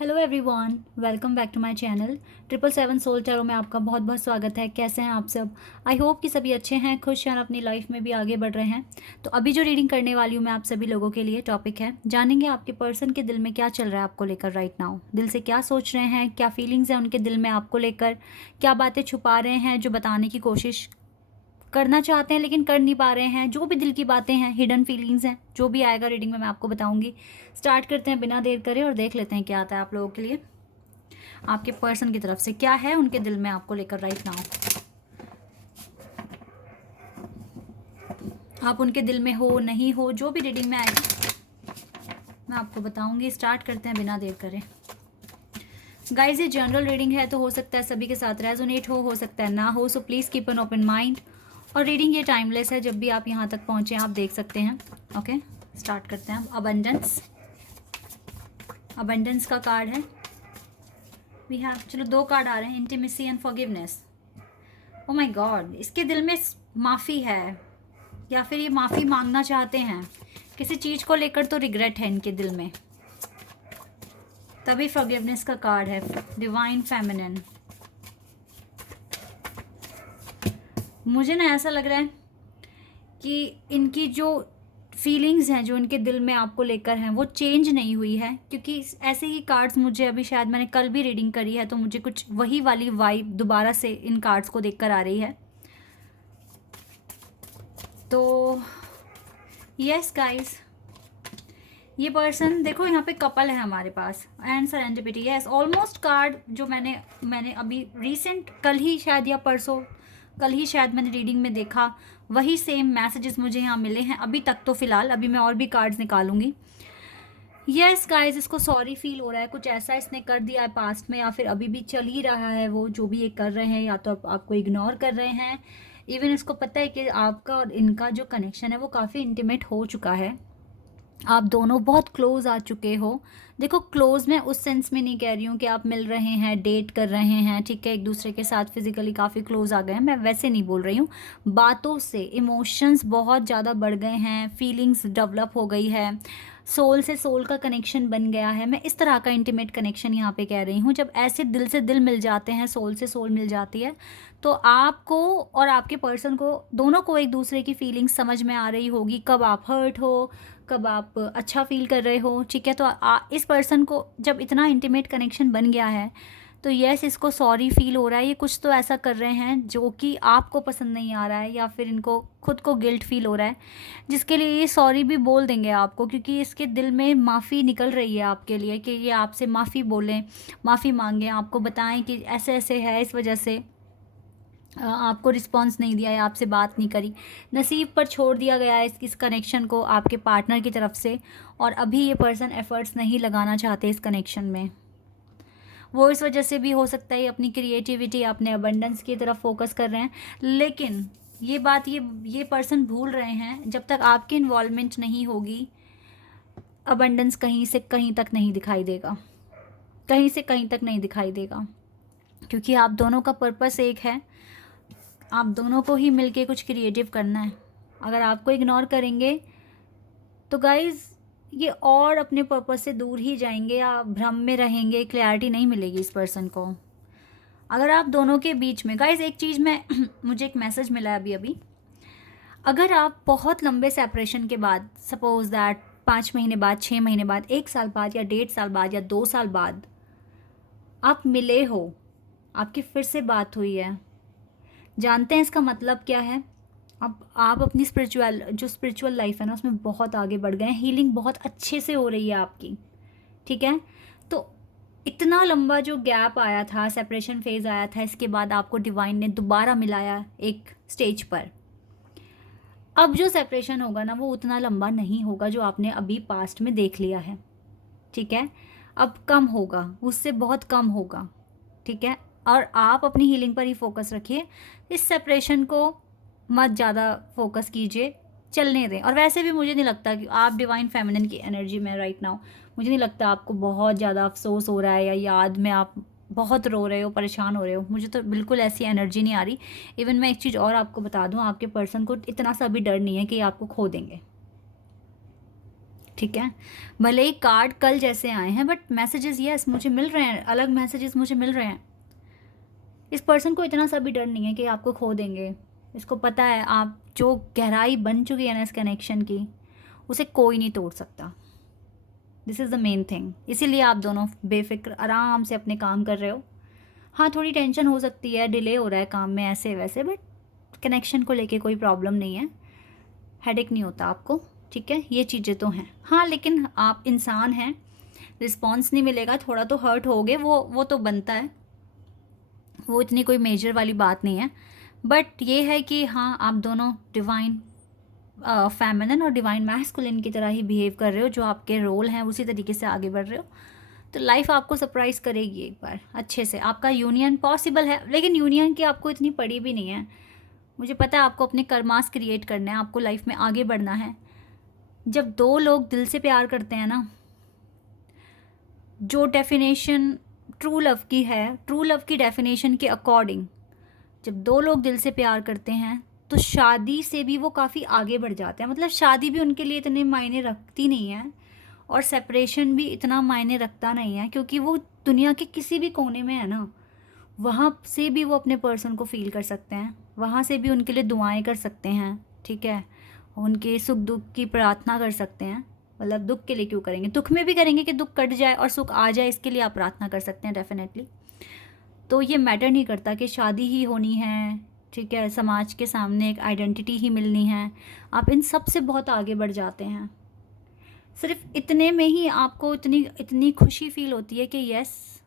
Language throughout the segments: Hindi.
Hello everyone, welcome back to my channel 777 soul tarot में आपका बहुत बहुत स्वागत है। कैसे हैं आप सब? आई होप कि सभी अच्छे हैं, खुश हैं और अपनी लाइफ में भी आगे बढ़ रहे हैं। तो अभी जो रीडिंग करने वाली हूँ मैं आप सभी लोगों के लिए, टॉपिक है जानेंगे आपके पर्सन के दिल में क्या चल रहा है आपको लेकर राइट नाउ। दिल से क्या सोच रहे हैं, क्या फीलिंग्स हैं उनके दिल में आपको लेकर, क्या बातें छुपा रहे हैं जो बताने की कोशिश करना चाहते हैं लेकिन कर नहीं पा रहे हैं। जो भी दिल की बातें हैं, हिडन फीलिंग्स हैं, जो भी आएगा रीडिंग में मैं आपको बताऊंगी। स्टार्ट करते हैं बिना देर करे और देख लेते हैं क्या आता है आप लोगों के लिए। आपके पर्सन की तरफ से क्या है उनके दिल में आपको लेकर राइट नाउ। आप उनके दिल में हो नहीं हो, जो भी रीडिंग में आएगा मैं आपको बताऊंगी। स्टार्ट करते हैं बिना देर करे। गाइज ये जनरल रीडिंग है तो हो सकता है सभी के साथ रेजोनेट हो सकता है ना हो, so please keep an open mind. और रीडिंग ये टाइमलेस है, जब भी आप यहाँ तक पहुँचे आप देख सकते हैं। ओके, स्टार्ट करते हैं। अबंडेंस, अबंडेंस का कार्ड है। वी हैव, चलो दो कार्ड आ रहे हैं, intimacy and forgiveness. Oh my God, इसके दिल में माफ़ी है या फिर ये माफ़ी मांगना चाहते हैं किसी चीज़ को लेकर, तो रिग्रेट है इनके दिल में, तभी फॉरगिवनेस का कार्ड है। डिवाइन फेमिनिन, मुझे ना ऐसा लग रहा है कि इनकी जो फीलिंग्स हैं जो इनके दिल में आपको लेकर हैं वो चेंज नहीं हुई है, क्योंकि ऐसे ही कार्ड्स मुझे अभी, शायद मैंने कल भी रीडिंग करी है तो मुझे कुछ वही वाली वाइब दोबारा से इन कार्ड्स को देखकर आ रही है। तो यस गाइस, ये पर्सन देखो, यहाँ पे कपल है हमारे पास and serendipity. Yes, almost card जो मैंने अभी रिसेंट, कल ही शायद या परसों, कल ही शायद मैंने रीडिंग में देखा, वही सेम मैसेजेस मुझे यहाँ मिले हैं अभी तक। तो फिलहाल अभी मैं और भी कार्ड्स निकालूंगी। यस गाइस, इसको सॉरी फील हो रहा है, कुछ ऐसा इसने कर दिया है पास्ट में या फिर अभी भी चल ही रहा है वो जो भी ये कर रहे हैं, या तो आपको इग्नोर कर रहे हैं। इवन इसको पता है कि आपका और इनका जो कनेक्शन है वो काफ़ी इंटीमेट हो चुका है, आप दोनों बहुत क्लोज आ चुके हो। देखो, क्लोज मैं उस सेंस में नहीं कह रही हूँ कि आप मिल रहे हैं, डेट कर रहे हैं, ठीक है, एक दूसरे के साथ फिजिकली काफ़ी क्लोज आ गए हैं, मैं वैसे नहीं बोल रही हूँ। बातों से इमोशंस बहुत ज़्यादा बढ़ गए हैं, फीलिंग्स डेवलप हो गई है, सोल से सोल का कनेक्शन बन गया है। मैं इस तरह का इंटीमेट कनेक्शन यहाँ पे कह रही हूँ। जब ऐसे दिल से दिल मिल जाते हैं, सोल से सोल मिल जाती है, तो आपको और आपके पर्सन को, दोनों को एक दूसरे की फीलिंग्स समझ में आ रही होगी, कब आप हर्ट हो, कब आप अच्छा फील कर रहे हो, ठीक है। तो इस पर्सन को जब इतना इंटीमेट कनेक्शन बन गया है तो यस, इसको सॉरी फील हो रहा है। ये कुछ तो ऐसा कर रहे हैं जो कि आपको पसंद नहीं आ रहा है, या फिर इनको खुद को गिल्ट फील हो रहा है, जिसके लिए ये सॉरी भी बोल देंगे आपको, क्योंकि इसके दिल में माफ़ी निकल रही है आपके लिए कि ये आपसे माफ़ी बोलें, माफ़ी मांगें, आपको बताएं कि ऐसे ऐसे है, इस वजह से आपको रिस्पॉन्स नहीं दिया या आपसे बात नहीं करी, नसीब पर छोड़ दिया गया है इस कनेक्शन को आपके पार्टनर की तरफ से। और अभी ये पर्सन एफर्ट्स नहीं लगाना चाहते इस कनेक्शन में। वो इस वजह से भी हो सकता है अपनी क्रिएटिविटी, अपने अबंडेंस की तरफ फोकस कर रहे हैं। लेकिन ये बात, ये पर्सन भूल रहे हैं, जब तक आपकी इन्वॉल्वमेंट नहीं होगी अबंडेंस कहीं से कहीं तक नहीं दिखाई देगा, कहीं से कहीं तक नहीं दिखाई देगा, क्योंकि आप दोनों का पर्पस एक है, आप दोनों को ही मिलके कुछ क्रिएटिव करना है। अगर आपको इग्नोर करेंगे तो गाइज ये और अपने पर्पस से दूर ही जाएंगे या भ्रम में रहेंगे, क्लैरिटी नहीं मिलेगी इस पर्सन को। अगर आप दोनों के बीच में, गाइज एक चीज़ में मुझे एक मैसेज मिला है अभी अभी, अगर आप बहुत लंबे सेपरेशन के बाद, सपोज दैट 5 महीने बाद, 6 महीने बाद, 1 साल बाद या 1.5 साल बाद या 2 साल बाद आप मिले हो, आपकी फिर से बात हुई है, जानते हैं इसका मतलब क्या है? अब आप अपनी स्पिरिचुअल लाइफ है ना उसमें बहुत आगे बढ़ गए हैं, हीलिंग बहुत अच्छे से हो रही है आपकी, ठीक है। तो इतना लंबा जो गैप आया था, सेपरेशन फेज आया था, इसके बाद आपको डिवाइन ने दोबारा मिलाया एक स्टेज पर। अब जो सेपरेशन होगा ना वो उतना लंबा नहीं होगा जो आपने अभी पास्ट में देख लिया है, ठीक है। अब कम होगा, उससे बहुत कम होगा, ठीक है। और आप अपनी हीलिंग पर ही फोकस रखिए, इस सेपरेशन को मत ज़्यादा फोकस कीजिए, चलने दें। और वैसे भी मुझे नहीं लगता कि आप डिवाइन फेमिनिन की एनर्जी में राइट नाउ, मुझे नहीं लगता आपको बहुत ज़्यादा अफसोस हो रहा है या याद में आप बहुत रो रहे हो, परेशान हो रहे हो, मुझे तो बिल्कुल ऐसी एनर्जी नहीं आ रही। इवन मैं एक चीज़ और आपको बता दूं, आपके पर्सन को इतना सा भी डर नहीं है कि आपको खो देंगे, ठीक है, भले ही कार्ड कल जैसे आए हैं बट मैसेजेस यस मुझे मिल रहे हैं, अलग मैसेजेस मुझे मिल रहे हैं। इस पर्सन को इतना सा भी डर नहीं है कि आपको खो देंगे। इसको पता है आप जो गहराई बन चुकी है ना इस कनेक्शन की, उसे कोई नहीं तोड़ सकता। This is the main thing. इसीलिए आप दोनों बेफिक्र आराम से अपने काम कर रहे हो। हाँ, थोड़ी टेंशन हो सकती है, डिले हो रहा है काम में ऐसे वैसे, बट कनेक्शन को लेके कोई प्रॉब्लम नहीं है, हेडेक नहीं होता आपको। ठीक है, ये चीज़ें तो हैं। हाँ, लेकिन आप इंसान हैं, रिस्पॉन्स नहीं मिलेगा, थोड़ा तो हर्ट होगे, वो तो बनता है, वो इतनी कोई मेजर वाली बात नहीं है। बट ये है कि हाँ, आप दोनों डिवाइन फेमिनिन और डिवाइन मैस्कुलिन की तरह ही बिहेव कर रहे हो, जो आपके रोल हैं उसी तरीके से आगे बढ़ रहे हो। तो लाइफ आपको सरप्राइज़ करेगी एक बार अच्छे से। आपका यूनियन पॉसिबल है, लेकिन यूनियन की आपको इतनी पड़ी भी नहीं है। मुझे पता है आपको अपने कर्मास क्रिएट करने हैं, आपको लाइफ में आगे बढ़ना है। जब दो लोग दिल से प्यार करते हैं ना, जो डेफिनेशन ट्रू लव की है, ट्रू लव की डेफिनेशन के अकॉर्डिंग जब दो लोग दिल से प्यार करते हैं तो शादी से भी वो काफ़ी आगे बढ़ जाते हैं। मतलब शादी भी उनके लिए इतने मायने रखती नहीं है और सेपरेशन भी इतना मायने रखता नहीं है, क्योंकि वो दुनिया के किसी भी कोने में है ना, वहाँ से भी वो अपने पर्सन को फील कर सकते हैं, वहाँ से भी उनके लिए दुआएं कर सकते हैं। ठीक है, उनके सुख दुख की प्रार्थना कर सकते हैं। मतलब दुख के लिए क्यों करेंगे, दुख में भी करेंगे कि दुख कट जाए और सुख आ जाए, इसके लिए आप प्रार्थना कर सकते हैं डेफिनेटली। तो ये मैटर नहीं करता कि शादी ही होनी है, ठीक है, समाज के सामने एक आइडेंटिटी ही मिलनी है। आप इन सब से बहुत आगे बढ़ जाते हैं। सिर्फ इतने में ही आपको इतनी इतनी खुशी फील होती है कि यस,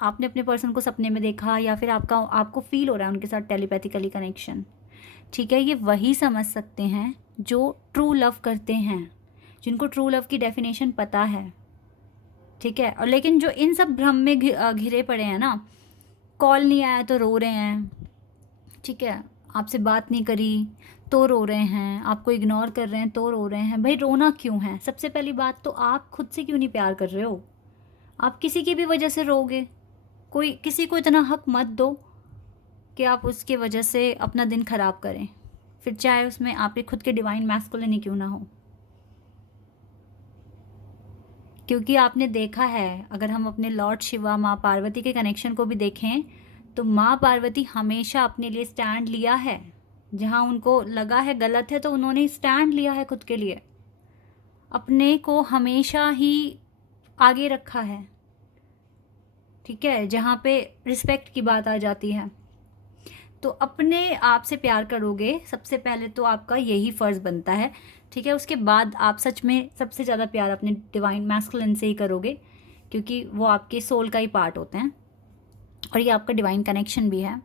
आपने अपने पर्सन को सपने में देखा, या फिर आपको फील हो रहा है उनके साथ टेलीपैथिकली कनेक्शन। ठीक है, ये वही समझ सकते हैं जो ट्रू लव करते हैं, जिनको ट्रू लव की डेफिनेशन पता है। ठीक है, और लेकिन जो इन सब भ्रम में घिरे पड़े हैं ना, कॉल नहीं आया तो रो रहे हैं, ठीक है, आपसे बात नहीं करी तो रो रहे हैं, आपको इग्नोर कर रहे हैं तो रो रहे हैं। भाई रोना क्यों है? सबसे पहली बात तो आप खुद से क्यों नहीं प्यार कर रहे हो? आप किसी की भी वजह से रोगे? कोई किसी को इतना हक मत दो कि आप उसके वजह से अपना दिन ख़राब करें, फिर चाहे उसमें आपके खुद के डिवाइन मैस्कुलिन ही क्यों ना हो। क्योंकि आपने देखा है, अगर हम अपने लॉर्ड शिवा माँ पार्वती के कनेक्शन को भी देखें तो माँ पार्वती हमेशा अपने लिए स्टैंड लिया है। जहाँ उनको लगा है गलत है तो उन्होंने स्टैंड लिया है खुद के लिए, अपने को हमेशा ही आगे रखा है। ठीक है, जहाँ पे रिस्पेक्ट की बात आ जाती है, तो अपने आप से प्यार करोगे सबसे पहले तो आपका यही फ़र्ज़ बनता है। ठीक है, उसके बाद आप सच में सबसे ज़्यादा प्यार अपने डिवाइन मैस्कुलिन से ही करोगे, क्योंकि वो आपके सोल का ही पार्ट होते हैं और ये आपका डिवाइन कनेक्शन भी है।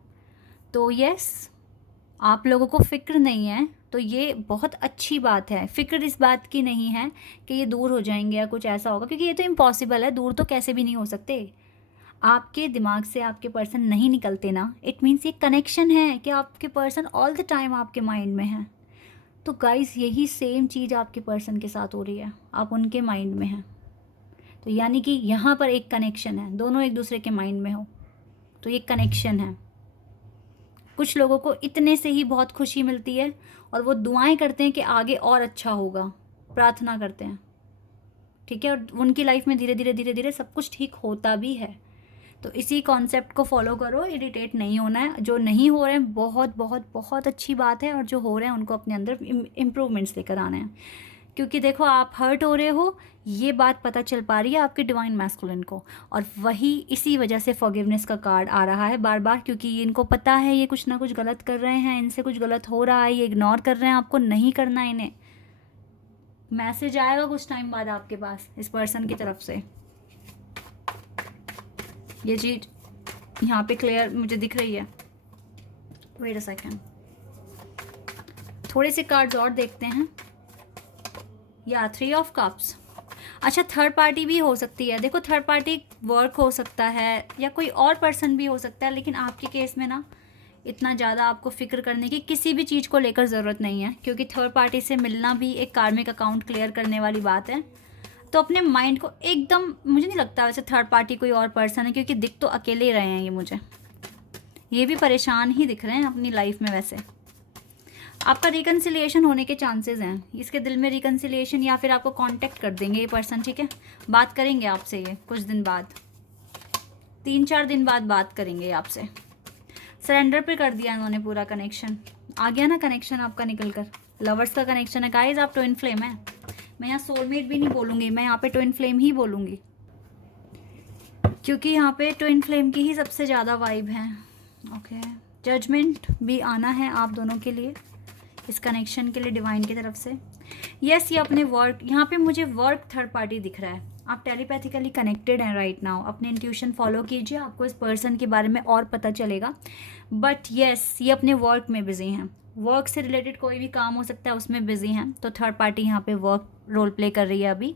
तो यस, आप लोगों को फ़िक्र नहीं है तो ये बहुत अच्छी बात है। फ़िक्र इस बात की नहीं है कि ये दूर हो जाएंगे या कुछ ऐसा होगा, क्योंकि ये तो इम्पॉसिबल है, दूर तो कैसे भी नहीं हो सकते। आपके दिमाग से आपके पर्सन नहीं निकलते ना, इट मीन्स ये कनेक्शन है कि आपके पर्सन ऑल द टाइम आपके माइंड में है। तो गाइस, यही सेम चीज़ आपके पर्सन के साथ हो रही है, आप उनके माइंड में हैं। तो यानी कि यहाँ पर एक कनेक्शन है, दोनों एक दूसरे के माइंड में हो तो ये कनेक्शन है। कुछ लोगों को इतने से ही बहुत खुशी मिलती है और वो दुआएं करते हैं कि आगे और अच्छा होगा, प्रार्थना करते हैं। ठीक है, और उनकी लाइफ में धीरे धीरे धीरे धीरे सब कुछ ठीक होता भी है। तो इसी कॉन्सेप्ट को फॉलो करो, इरिटेट नहीं होना है। जो नहीं हो रहे हैं बहुत बहुत बहुत अच्छी बात है, और जो हो रहे हैं उनको अपने अंदर इम्प्रूवमेंट्स लेकर आने हैं। क्योंकि देखो, आप हर्ट हो रहे हो, ये बात पता चल पा रही है आपके डिवाइन मैस्कुलिन को, और वही इसी वजह से फॉरगिवनेस का कार्ड आ रहा है बार बार, क्योंकि इनको पता है ये कुछ ना कुछ गलत कर रहे हैं, इनसे कुछ गलत हो रहा है, ये इग्नोर कर रहे हैं, आपको नहीं करना है इन्हें। मैसेज आएगा कुछ टाइम बाद आपके पास इस पर्सन की तरफ से। ये चीज़ यहाँ पे क्लियर मुझे दिख रही है। वेट अ सेकेंड, थोड़े से कार्ड्स और देखते हैं। या 3 ऑफ कप्स। अच्छा, थर्ड पार्टी भी हो सकती है। देखो, थर्ड पार्टी वर्क हो सकता है या कोई और पर्सन भी हो सकता है, लेकिन आपके केस में ना इतना ज़्यादा आपको फ़िक्र करने की किसी भी चीज़ को लेकर ज़रूरत नहीं है, क्योंकि थर्ड पार्टी से मिलना भी एक कार्मिक अकाउंट क्लियर करने वाली बात है। तो अपने माइंड को एकदम, मुझे नहीं लगता वैसे थर्ड पार्टी कोई और पर्सन है, क्योंकि दिख तो अकेले ही रहे हैं ये मुझे, ये भी परेशान ही दिख रहे हैं अपनी लाइफ में। वैसे आपका रिकन्सिलिएशन होने के चांसेस हैं, इसके दिल में रिकन्सिलिएशन, या फिर आपको कांटेक्ट कर देंगे ये पर्सन, ठीक है, बात करेंगे आपसे ये कुछ दिन बाद, 3-4 दिन बाद बात करेंगे आपसे। सरेंडर पे कर दिया इन्होंने पूरा कनेक्शन, आ गया ना कनेक्शन आपका निकल कर। लवर्स का कनेक्शन है गाइज, आप ट्विन फ्लेम है। मैं यहाँ सोलमेट भी नहीं बोलूँगी, मैं यहाँ पे ट्विन फ्लेम ही बोलूँगी, क्योंकि यहाँ पे ट्विन फ्लेम की ही सबसे ज़्यादा वाइब है। ओके, जजमेंट भी आना है आप दोनों के लिए इस कनेक्शन के लिए डिवाइन की तरफ से। यस, ये अपने वर्क, यहाँ पे मुझे वर्क थर्ड पार्टी दिख रहा है। आप टेलीपैथिकली कनेक्टेड हैं राइट नाउ, अपने इंट्यूशन फॉलो कीजिए, आपको इस पर्सन के बारे में और पता चलेगा। बट यस, ये अपने वर्क में बिजी हैं, वर्क से रिलेटेड कोई भी काम हो सकता है उसमें बिजी हैं, तो थर्ड पार्टी यहाँ पे वर्क रोल प्ले कर रही है अभी।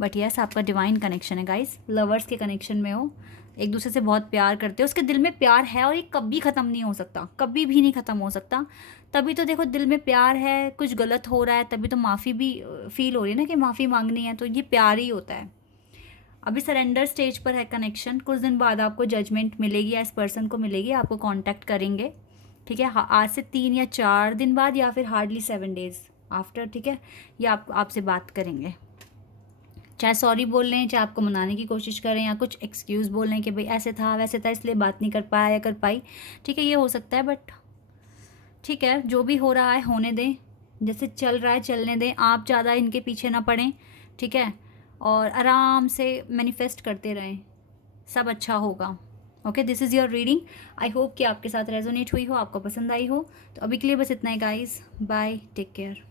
बट यस, आपका डिवाइन कनेक्शन है गाइस, लवर्स के कनेक्शन में हो, एक दूसरे से बहुत प्यार करते हो, उसके दिल में प्यार है और ये कभी ख़त्म नहीं हो सकता, कभी भी नहीं ख़त्म हो सकता। तभी तो देखो, दिल में प्यार है, कुछ गलत हो रहा है तभी तो माफ़ी भी फील हो रही है ना कि माफ़ी मांगनी है, तो ये प्यार ही होता है। अभी सरेंडर स्टेज पर है कनेक्शन, कुछ दिन बाद आपको जजमेंट मिलेगी या इस पर्सन को मिलेगी, आपको कांटेक्ट करेंगे, ठीक है, आज से 3 या 4 दिन बाद या फिर हार्डली 7 डेज आफ्टर, ठीक है, ये आपसे बात करेंगे, चाहे सॉरी बोल लें, चाहे आपको मनाने की कोशिश करें, या कुछ एक्सक्यूज़ बोल लें कि भाई ऐसे था वैसे था इसलिए बात नहीं कर पाया या कर पाई, ठीक है, ये हो सकता है। बट ठीक है, जो भी हो रहा है होने दें, जैसे चल रहा है चलने दें, आप ज़्यादा इनके पीछे ना पड़ें, ठीक है, और आराम से मैनिफेस्ट करते रहें, सब अच्छा होगा। Okay, this is your reading, I hope कि आपके साथ रेजोनेट हुई हो, आपको पसंद आई हो। तो अभी के लिए बस इतना ही गाइस, बाय, टेक केयर।